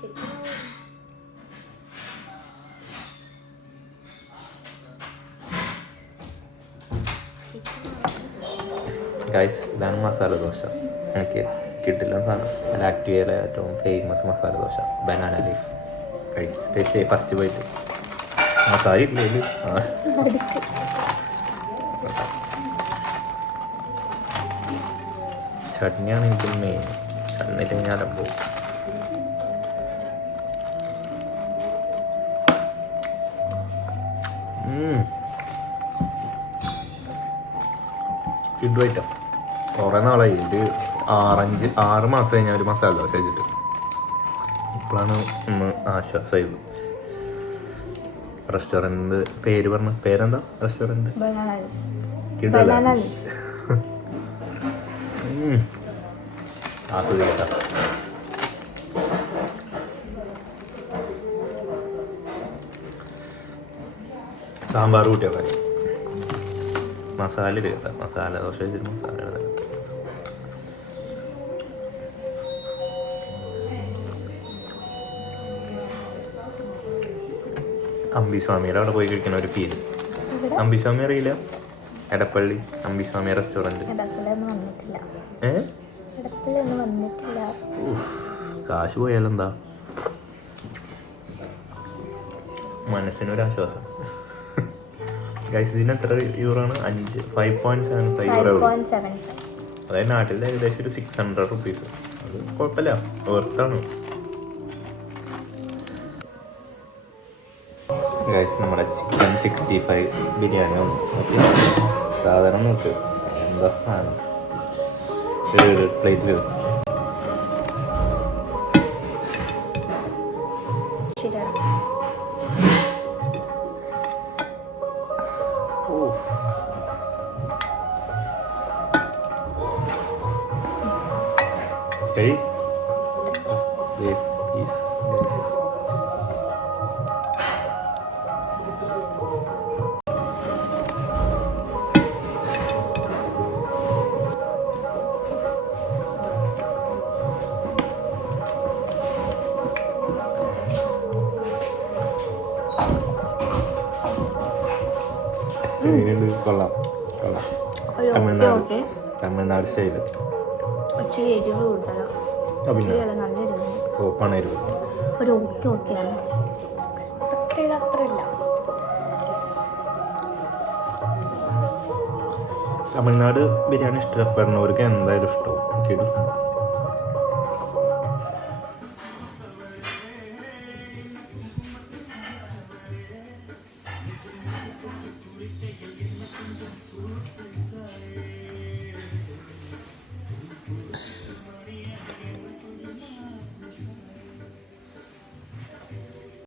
Guys, ഇതാണ് മസാല ദോശ. എനിക്ക് കിട്ടില്ല സാധനം. അല്ല, ആക്ടിവയിലെ ഏറ്റവും famous masala dosa, banana leaf. കഴിക്കും. ഫസ്റ്റ് പോയിട്ട് മസാല ഇല്ലേ? ചട്നിയാണ് എനിക്ക് മെയിൻ. ചട്നിട്ട് ഞാൻ പോകും. ഇതുമായിട്ടാ കുറേ നാളായി. ഒരു 6 മാസം കഴിഞ്ഞാൽ ഒരു മസാല ദോശ കഴിച്ചിട്ട്. ഇപ്പോഴാണ് ഒന്ന് ആശ്വാസമായത്. റെസ്റ്റോറൻറ്റ് പേര് പറഞ്ഞ പേരെന്താ? റെസ്റ്റോറൻറ്റ് ആസ്വദിക്കട്ട. സാമ്പാർ കൂട്ടിയൊക്കെ മസാല കേട്ടോ. മസാല ദോശ വെച്ചിട്ട് മസാല അമ്പിസ്വാമിയുടെ അവിടെ പോയി കഴിക്കുന്ന ഒരു ഫീൽ. അമ്പിസ്വാമി അറിയില്ല? എടപ്പള്ളി അമ്പിസ്വാമി റെസ്റ്റോറൻറ്റ്. കാശ് പോയാലെന്താ, മനസ്സിനൊരാശ്വാസം. ഗൈസ്, ഇതിന് എത്ര യൂറോയാണ്? 5.75 യൂറോ. അതായത് നാട്ടിൽ ഏകദേശം ഒരു 600 റുപ്പീസ്. അത് കുഴപ്പമില്ല, വെർത്താണ്. ഗൈസ്, നമ്മുടെ ചിക്കൻ 65 ബിരിയാണി വന്നു. ഓക്കെ, സാധനം നോക്ക്, എന്താ സാധനം. പ്ലേറ്റിൽ കൊള്ളാം. തമിഴ്നാട് സ്റ്റൈല്. ഓപ്പാണ് എരിവ്. തമിഴ്നാട് ബിരിയാണി ഇഷ്ടപ്പെടുന്നവർക്ക് എന്തായാലും ഇഷ്ടവും.